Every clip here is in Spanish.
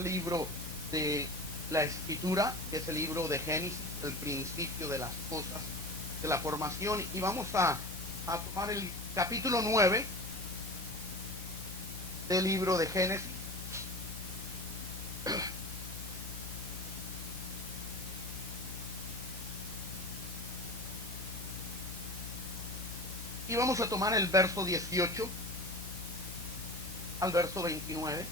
primer libro de la Escritura, que es el libro de Génesis, el principio de las cosas, de la formación. Y vamos a tomar el capítulo 9 del libro de Génesis. Y vamos a tomar el verso 18 al verso 29.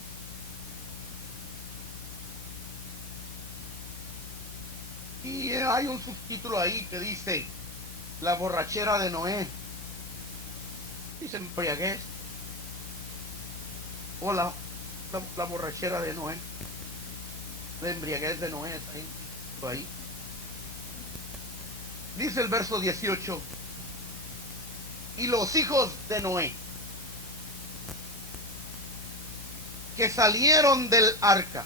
Y hay un subtítulo ahí que dice: la borrachera de Noé. Dice embriaguez. O la borrachera de Noé. La embriaguez de Noé está ahí. Dice el verso 18: y los hijos de Noé que salieron del arca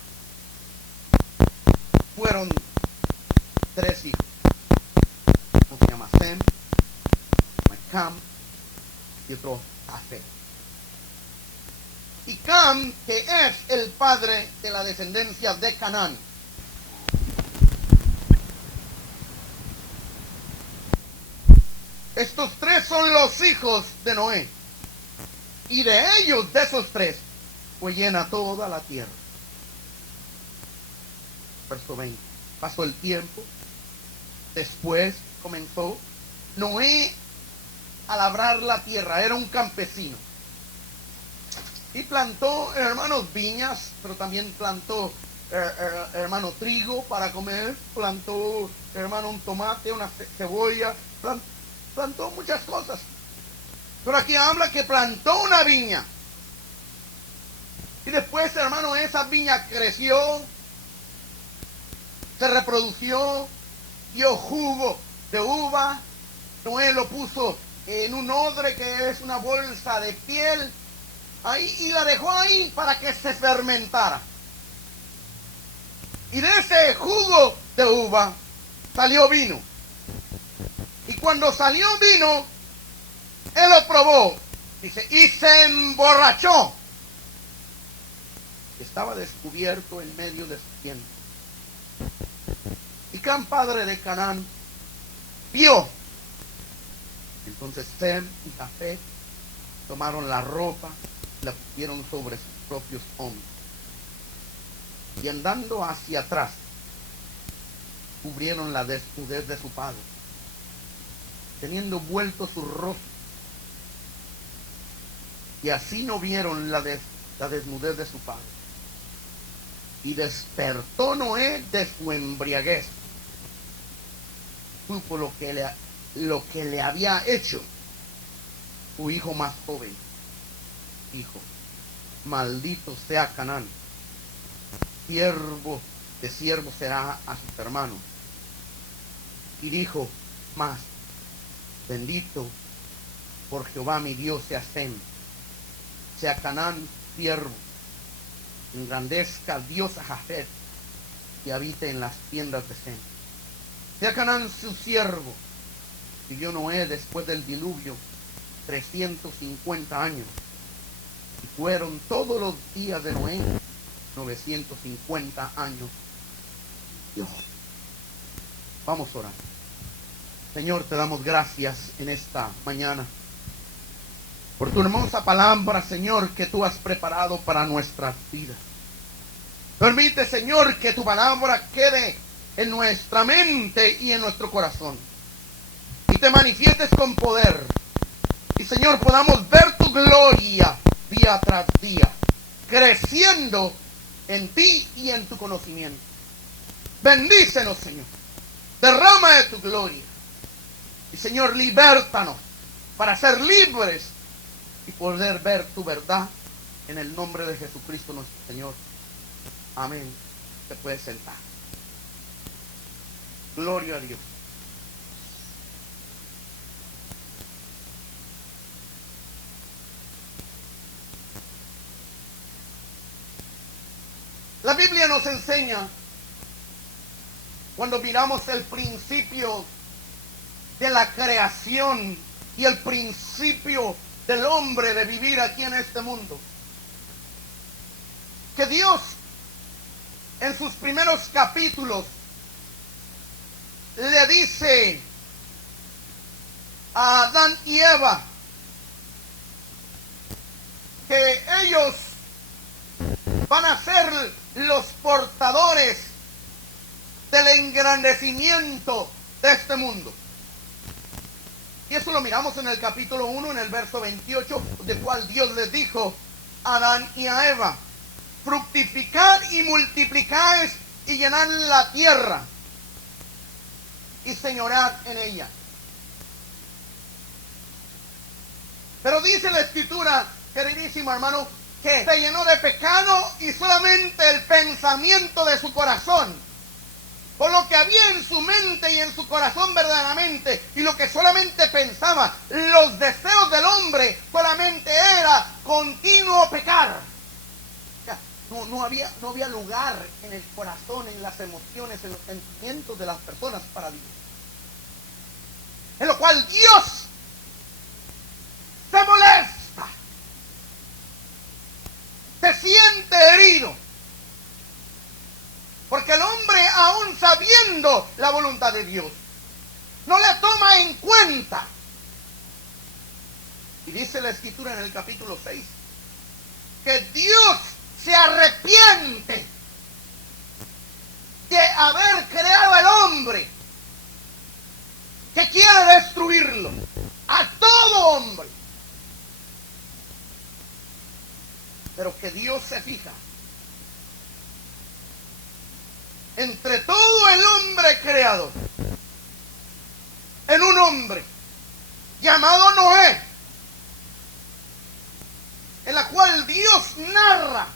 fueron 3 hijos. Uno se llama Sem, Cam y otro Jafet. Y Cam, que es el padre de la descendencia de Canaán. Estos 3 son los hijos de Noé. Y de ellos, de esos 3, fue llena toda la tierra. Verso 20. Pasó el tiempo. Después comenzó Noé a labrar la tierra. Era un campesino. Y plantó, hermanos, viñas, pero también plantó, hermano, trigo para comer. Plantó, hermano, un tomate, una cebolla. Plantó muchas cosas. Pero aquí habla que plantó una viña. Y después, hermano, esa viña creció, se reprodució, dio jugo de uva. Noé lo puso en un odre, que es una bolsa de piel, ahí, y la dejó ahí para que se fermentara. Y de ese jugo de uva salió vino. Y cuando salió vino, él lo probó, dice, y se emborrachó. Estaba descubierto en medio de su tienda. Y Cam, padre de Canaán, vio. Entonces Sem y Jafet tomaron la ropa, la pusieron sobre sus propios hombros, y andando hacia atrás, cubrieron la desnudez de su padre, teniendo vuelto su rostro. Y así no vieron la desnudez de su padre. Y despertó Noé de su embriaguez. Supo lo que le había hecho su hijo más joven. Dijo: maldito sea Canaán, siervo de siervo será a sus hermanos. Y dijo más: bendito por Jehová mi Dios sea Sem, sea Canaán siervo, engrandezca Dios a Jafet y habite en las tiendas de Sem. Sea Canaán su siervo. Vivió Noé después del diluvio 350 años. Y fueron todos los días de Noé 950 años. Dios. Vamos a orar. Señor, te damos gracias en esta mañana por tu hermosa palabra, Señor, que tú has preparado para nuestras vidas. Permite, Señor, que tu palabra quede en nuestra mente y en nuestro corazón, y te manifiestes con poder. Y, Señor, podamos ver tu gloria día tras día, creciendo en ti y en tu conocimiento. Bendícenos, Señor. Derrama de tu gloria. Y, Señor, libértanos para ser libres y poder ver tu verdad, en el nombre de Jesucristo nuestro Señor. Amén. Se puede sentar. Gloria a Dios. La Biblia nos enseña, cuando miramos el principio de la creación y el principio del hombre de vivir aquí en este mundo, que Dios en sus primeros capítulos, le dice a Adán y Eva que ellos van a ser los portadores del engrandecimiento de este mundo. Y eso lo miramos en el capítulo 1, en el verso 28, de cual Dios les dijo a Adán y a Eva: fructificad y multiplicad y llenad la tierra y señorad en ella. Pero dice la Escritura, queridísimo hermano, que se llenó de pecado y solamente el pensamiento de su corazón, por lo que había en su mente y en su corazón verdaderamente, y lo que solamente pensaba, los deseos del hombre solamente era continuo pecar. O sea, no había lugar en el corazón, en las emociones, en los sentimientos de las personas para Dios. En lo cual Dios se molesta, se siente herido, porque el hombre, aún sabiendo la voluntad de Dios, no le toma en cuenta. Y dice la Escritura en el capítulo 6 que Dios se arrepiente de haber creado al hombre, que quiere destruirlo, a todo hombre. Pero que Dios se fija entre todo el hombre creado en un hombre llamado Noé, en la cual Dios narra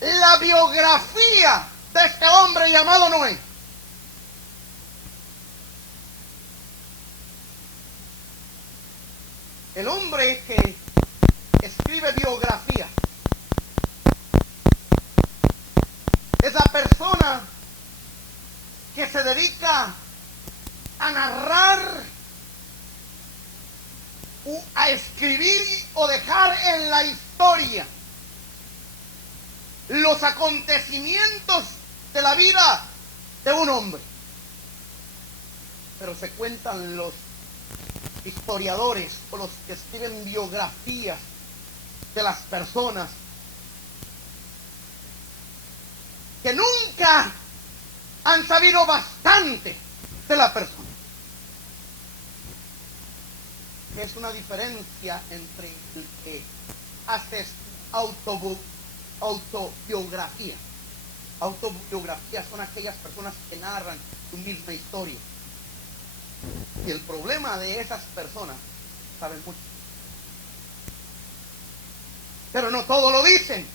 la biografía de este hombre llamado Noé. El hombre que escribe biografía es la persona que se dedica a narrar, a escribir o dejar en la historia los acontecimientos de la vida de un hombre. Pero se cuentan los historiadores o los que escriben biografías de las personas que nunca han sabido bastante de la persona. Es una diferencia entre el que hace autobiografía. Autobiografías son aquellas personas que narran su misma historia. Y el problema de esas personas, saben mucho, pero no todo lo dicen,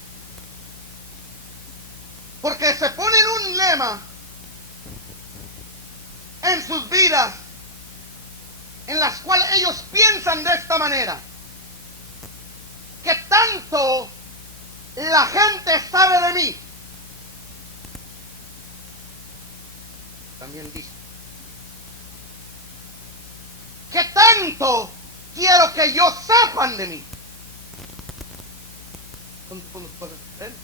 porque se ponen un lema en sus vidas en las cuales ellos piensan de esta manera: que tanto la gente sabe de mí. También dice que tanto quiero que yo sepan de mí. Son cosas diferentes.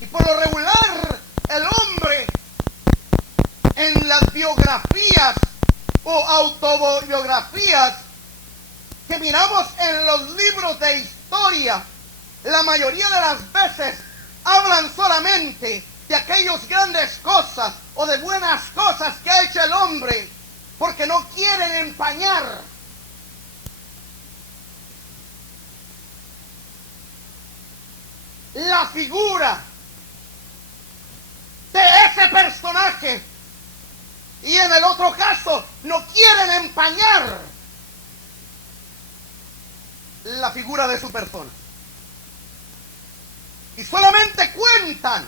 Y por lo regular, el hombre en las biografías o autobiografías que miramos en los libros de historia, la mayoría de las veces hablan solamente de aquellas grandes cosas o de buenas cosas que ha hecho el hombre, porque no quieren empañar la figura de ese personaje, y en el otro caso no quieren empañar la figura de su persona, y solamente cuentan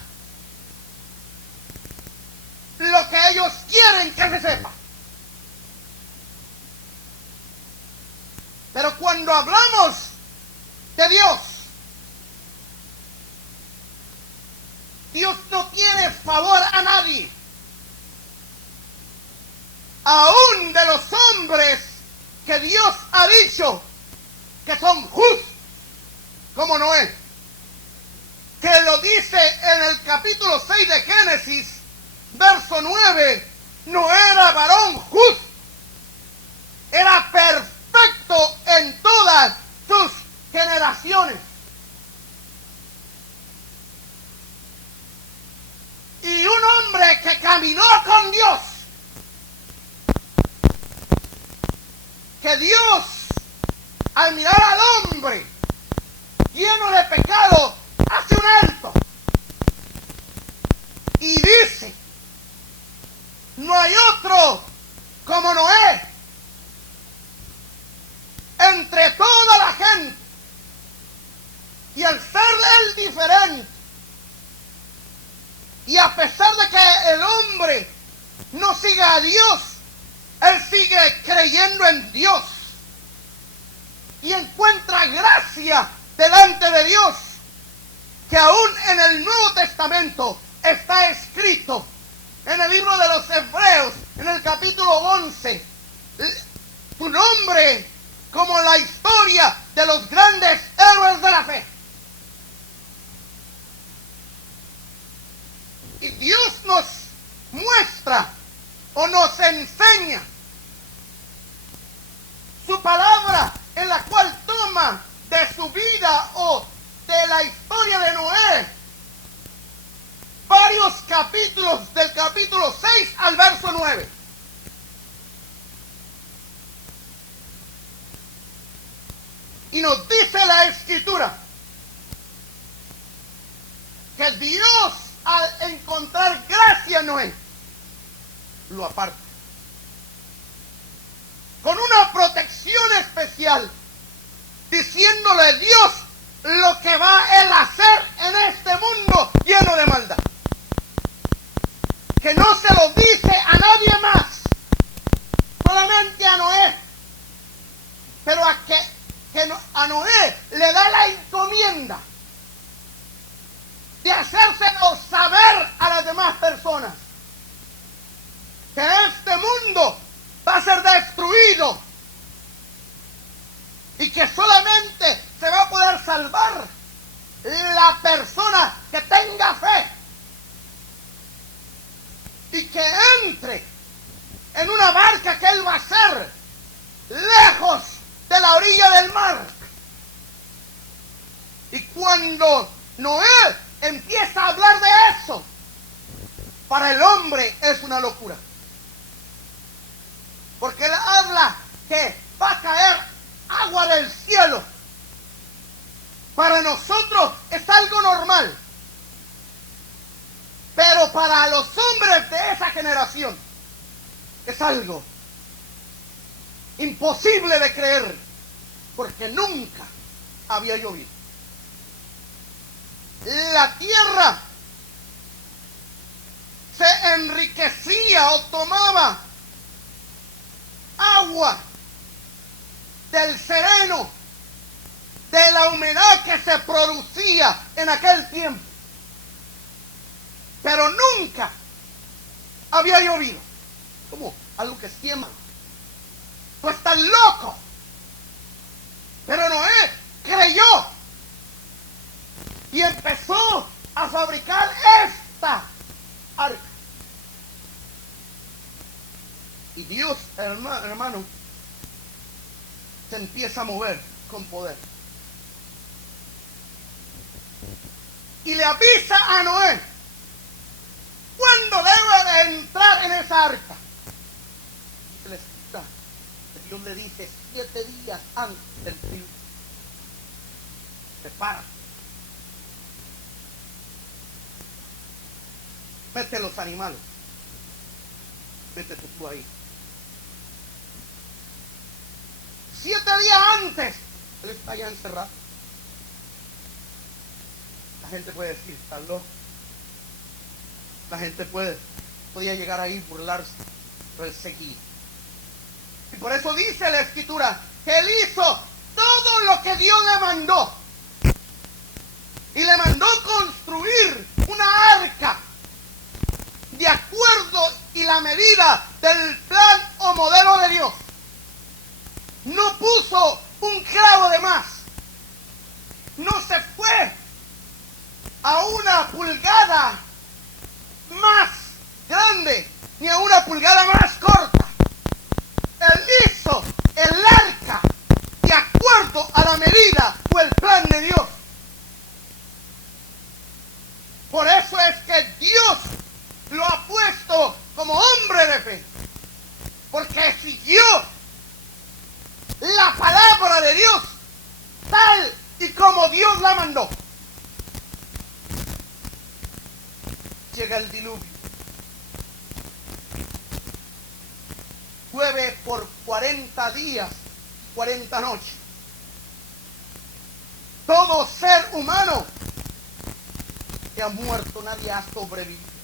lo que ellos quieren que se sepa. Pero cuando hablamos de Dios, Dios no tiene favor a nadie, aún de los hombres que Dios ha dicho que son justos, como Noé, que lo dice en el capítulo 6 de Génesis, verso 9, Noé era varón justo, era perfecto en todas sus generaciones. Y un hombre que caminó con Dios, que Dios, al mirar al hombre lleno de pecado, hace un alto y dice: no hay otro como Noé entre toda la gente. Y al ser él diferente, y a pesar de que el hombre no sigue a Dios, él sigue creyendo en Dios y encuentra gracia delante de Dios, que aún en el Nuevo Testamento está escrito en el libro de los Hebreos, en el capítulo 11, tu nombre como la historia de los grandes héroes de la fe. Y Dios nos muestra o nos enseña su palabra, en la cual toma de su vida o de la historia de Noé varios capítulos, del capítulo 6 al verso 9. Y nos dice la Escritura que Dios, al encontrar gracia en Noé, lo aparta con una protección especial, diciéndole: Dios, lo que va él a hacer en este mundo lleno de maldad, que no se lo dice a nadie más, solamente a Noé, pero a Noé le da la encomienda de hacérselo saber a las demás personas, que este mundo va a ser destruido y que solamente se va a poder salvar la persona que tenga fe y que entre en una barca que él va a hacer lejos de la orilla del mar. Y cuando Noé empieza a hablar de eso, para el hombre es una locura, porque él habla que va a caer agua del cielo. Para nosotros es algo normal, pero para los hombres de esa generación es algo imposible de creer, porque nunca había llovido. La tierra se enriquecía o tomaba agua del sereno, de la humedad que se producía en aquel tiempo, pero nunca había llovido. Como algo que estima. Tú estás loco. Pero Noé creyó y empezó a fabricar esta arca. Y Dios, hermano, se empieza a mover con poder. Y le avisa a Noé cuándo debe de entrar en esa arca. Dios le dice 7 días antes del diluvio: prepárate, mete los animales, métete tú ahí. 7 días antes, él está ya encerrado. La gente puede decir: está loco. La gente podía llegar ahí, burlarse, perseguir. Y por eso dice la Escritura que él hizo todo lo que Dios le mandó. Y le mandó construir una arca de acuerdo y la medida del plan o modelo de Dios. No puso un clavo de más. No se a una pulgada más grande, ni a una pulgada más corta. Él hizo el arca de acuerdo a la medida o el plan de Dios. Por eso es que Dios lo ha puesto como hombre de fe, porque siguió la palabra de Dios tal y como Dios la mandó. Llega el diluvio. Llueve por 40 días, 40 noches. Todo ser humano que ha muerto, nadie ha sobrevivido.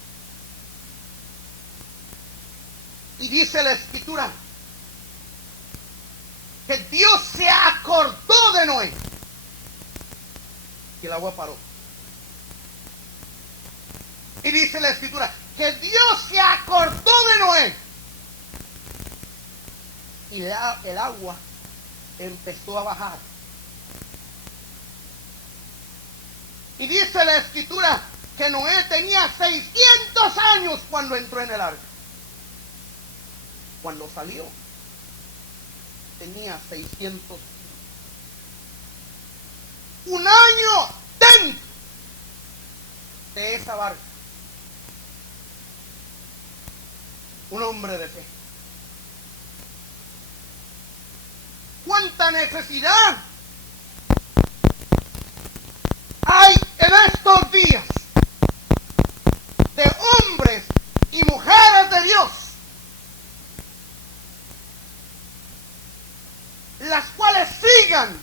Y dice la Escritura que Dios se acordó de Noé. Y el agua paró. Y dice la Escritura que Dios se acordó de Noé. Y el agua empezó a bajar. Y dice la Escritura que Noé tenía 600 años cuando entró en el arca. Cuando salió, tenía 600. Un año dentro de esa barca. Un hombre de fe. ¿Cuánta necesidad hay en estos días de hombres y mujeres de Dios, las cuales sigan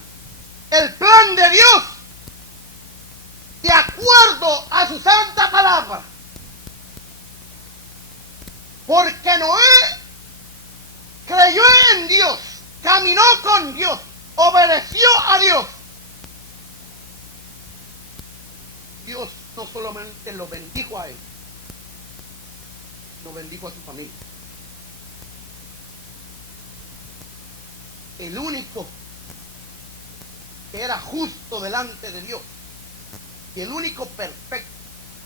el plan de Dios de acuerdo a su santa palabra? Porque Noé creyó en Dios, caminó con Dios, obedeció a Dios. Dios no solamente lo bendijo a él, lo bendijo a su familia. El único que era justo delante de Dios, y el único perfecto,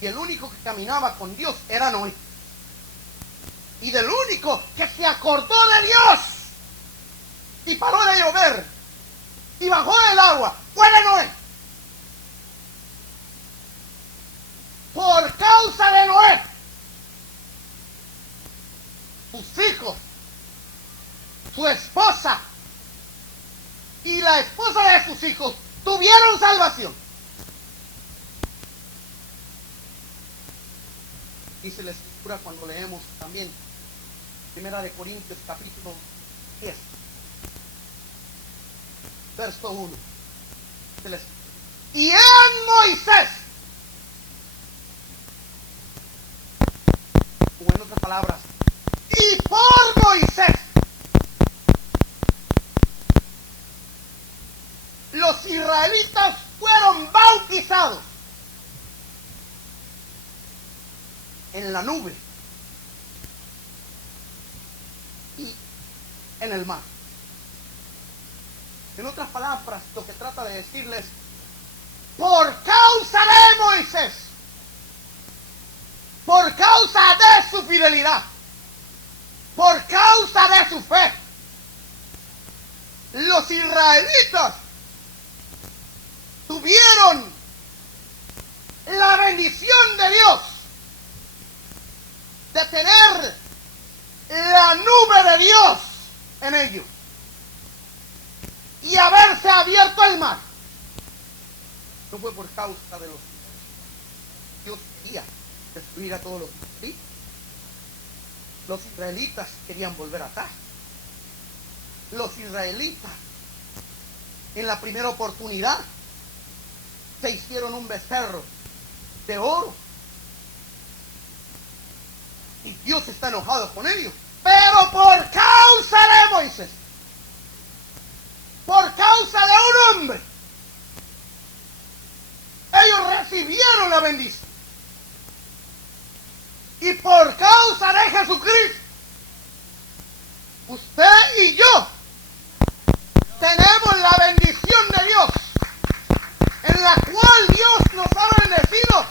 y el único que caminaba con Dios era Noé. Y del único que se acordó de Dios y paró de llover y bajó el agua fue de Noé. Por causa de Noé, sus hijos, su esposa y la esposa de sus hijos tuvieron salvación. Dice la Escritura cuando leemos también Primera de Corintios capítulo 10, verso 1. Y en Moisés, o en otras palabras, y por Moisés, los israelitas fueron bautizados en la nube y en el mar. En otras palabras, lo que trata de decirles, por causa de Moisés, por causa de su fidelidad, por causa de su fe, los israelitas tuvieron la bendición de Dios de tener la nube de Dios en ellos y haberse abierto el mar. No fue por causa de los Dios quería destruir a todos los israelitas. Los israelitas querían volver atrás. Los israelitas en la primera oportunidad se hicieron un becerro de oro. Y Dios está enojado con ellos. Pero por causa de Moisés, por causa de un hombre, ellos recibieron la bendición. Y por causa de Jesucristo, usted y yo tenemos la bendición de Dios, en la cual Dios nos ha bendecido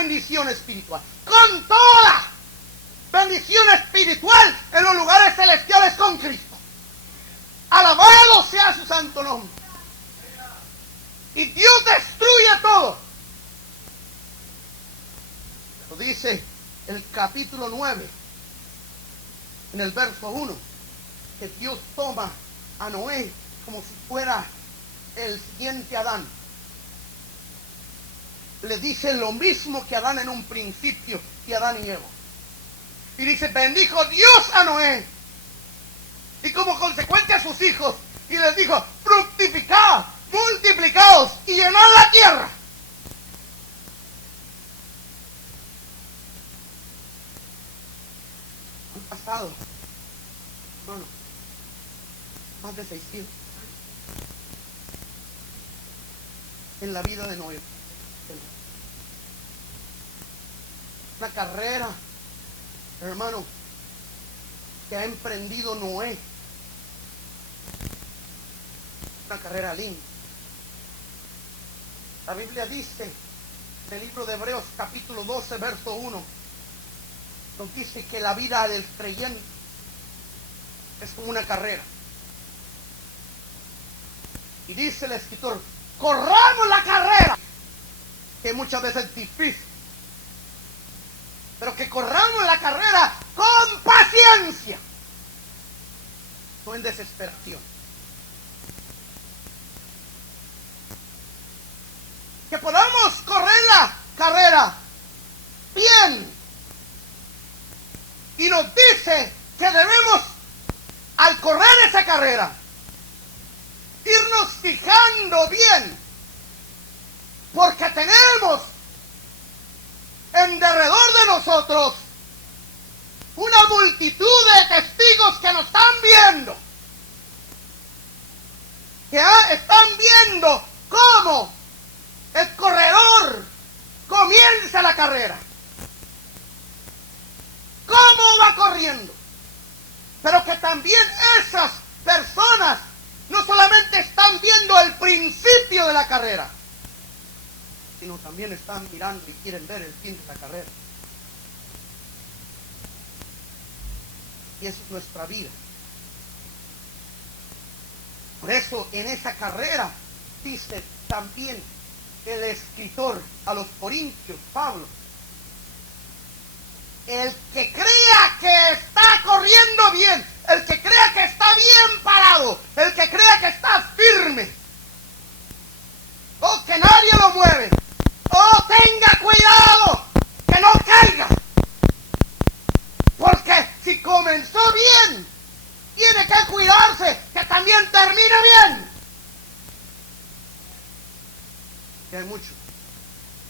bendición espiritual, con toda bendición espiritual en los lugares celestiales con Cristo. Alabado sea su santo nombre. Y Dios destruye todo. Lo dice el capítulo 9, en el verso 1, que Dios toma a Noé como si fuera el siguiente Adán. Le dice lo mismo que Adán en un principio, que Adán y Eva. Y dice, bendijo Dios a Noé, y como consecuencia a sus hijos, y les dijo, fructificad, multiplicaos y llenad la tierra. Han pasado, hermano, más de 600 años en la vida de Noé. Una carrera, hermano, que ha emprendido Noé. Una carrera linda. La Biblia dice, en el libro de Hebreos capítulo 12, verso 1, nos dice que la vida del creyente es como una carrera. Y dice el escritor, corramos la carrera, que muchas veces es difícil, pero que corramos la carrera con paciencia, no en desesperación. Que podamos correr la carrera bien. Y nos dice que debemos, al correr esa carrera, irnos fijando bien, porque tenemos en derredor de nosotros una multitud de testigos que nos están viendo, que están viendo cómo el corredor comienza la carrera, cómo va corriendo, pero que también esas personas no solamente están viendo el principio de la carrera, sino también están mirando y quieren ver el fin de la carrera. Y eso es nuestra vida. Por eso en esa carrera dice también el escritor a los Corintios, Pablo, el que crea que está corriendo bien, el que crea que está bien parado, el que crea que está firme, o que nadie lo mueve, o tenga cuidado que no caiga, porque si comenzó bien, tiene que cuidarse que también termine bien. Y hay muchos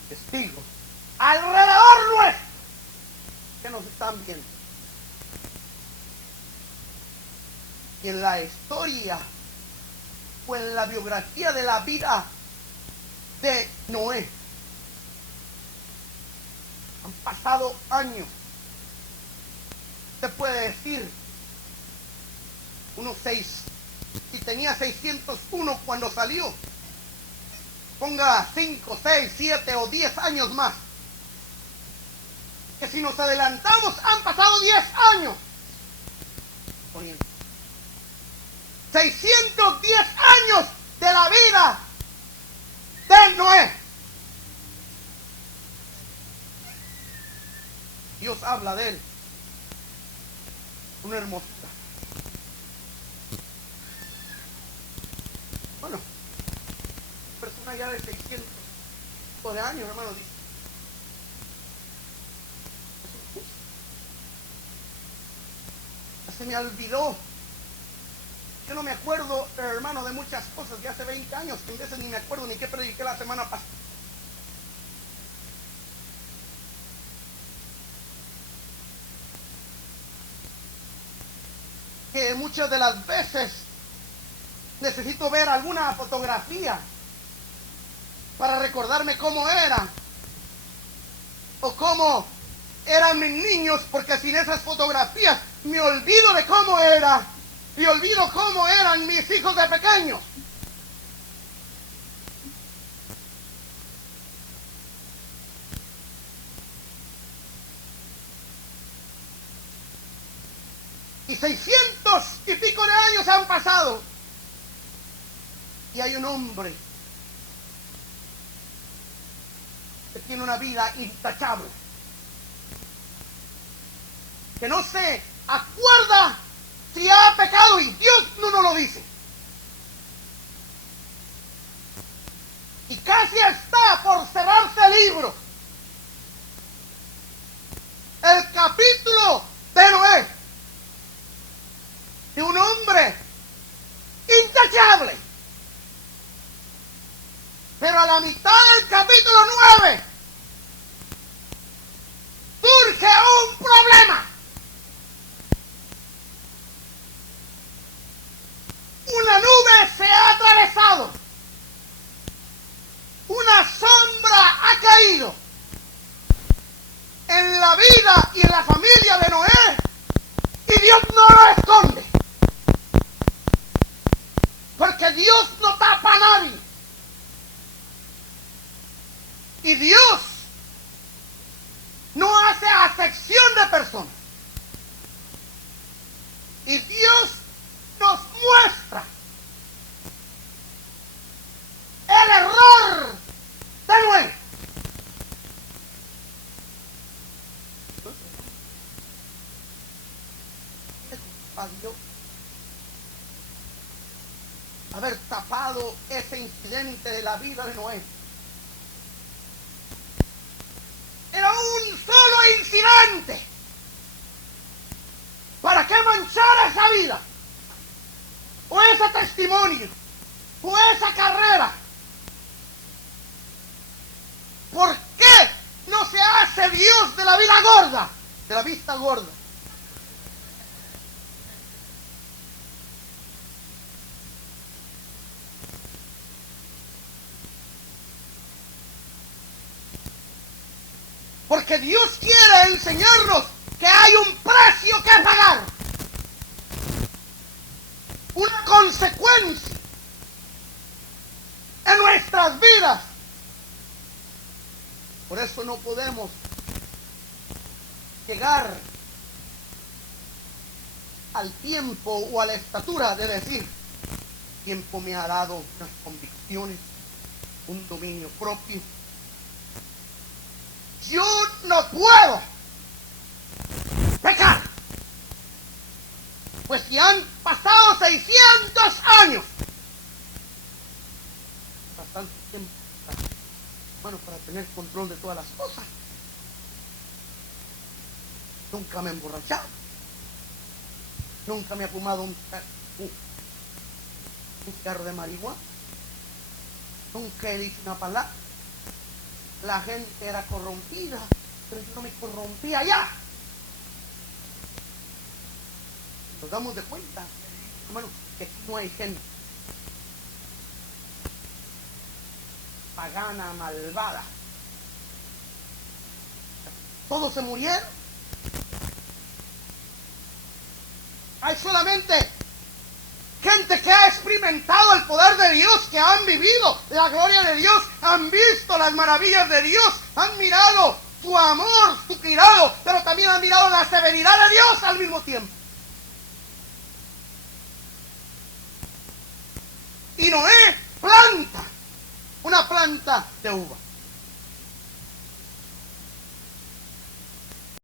testigos alrededor nuestro que nos están viendo. Y en la historia o en la biografía de la vida de Noé han pasado años. Se puede decir unos 6, si tenía 601 cuando salió, ponga 5, 6, 7 o 10 años más. Que si nos adelantamos han pasado 10 años. 610 años de la vida de Noé. Dios habla de él. Una hermosura. Bueno, persona ya de 600 de años, hermano, dice. Se me olvidó. Yo no me acuerdo, hermano, de muchas cosas de hace 20 años, que a veces ni me acuerdo ni qué prediqué la semana pasada. Que muchas de las veces necesito ver alguna fotografía para recordarme cómo era o cómo eran mis niños, porque sin esas fotografías me olvido de cómo era y olvido cómo eran mis hijos de pequeños. 600 y pico de años han pasado. Y hay un hombre que tiene una vida intachable, que no se acuerda si ha pecado, y Dios no nos lo dice. Y casi está por cerrarse el libro. El capítulo de Noé, de un hombre intachable. Pero a la mitad del capítulo 9 surge un problema. Una nube se ha atravesado. Una sombra ha caído en la vida y en la familia de Noé, y Dios no lo esconde. Porque Dios no tapa a nadie. Y Dios no hace acepción de personas. Y Dios nos muestra el error de Noé. Dios haber tapado ese incidente de la vida de Noé. Era un solo incidente. ¿Para qué manchar esa vida? O ese testimonio, o esa carrera. ¿Por qué no se hace Dios de la vida gorda, de la vista gorda? Porque Dios quiere enseñarnos que hay un precio que pagar. Una consecuencia en nuestras vidas. Por eso no podemos llegar al tiempo o a la estatura de decir: tiempo me ha dado unas convicciones, un dominio propio. Yo no puedo pecar, pues si han pasado 600 años, bastante tiempo, bueno, para tener control de todas las cosas. Nunca me he emborrachado, nunca me he fumado un cigarro de marihuana, nunca he dicho una palabra. La gente era corrompida, pero yo no me corrompía ya. Nos damos de cuenta, hermano, que aquí no hay gente pagana, malvada. Todos se murieron. Hay solamente gente que ha experimentado el poder de Dios, que han vivido la gloria de Dios, han visto las maravillas de Dios, han mirado su amor, su cuidado, pero también han mirado la severidad de Dios al mismo tiempo. Y Noé planta una planta de uva.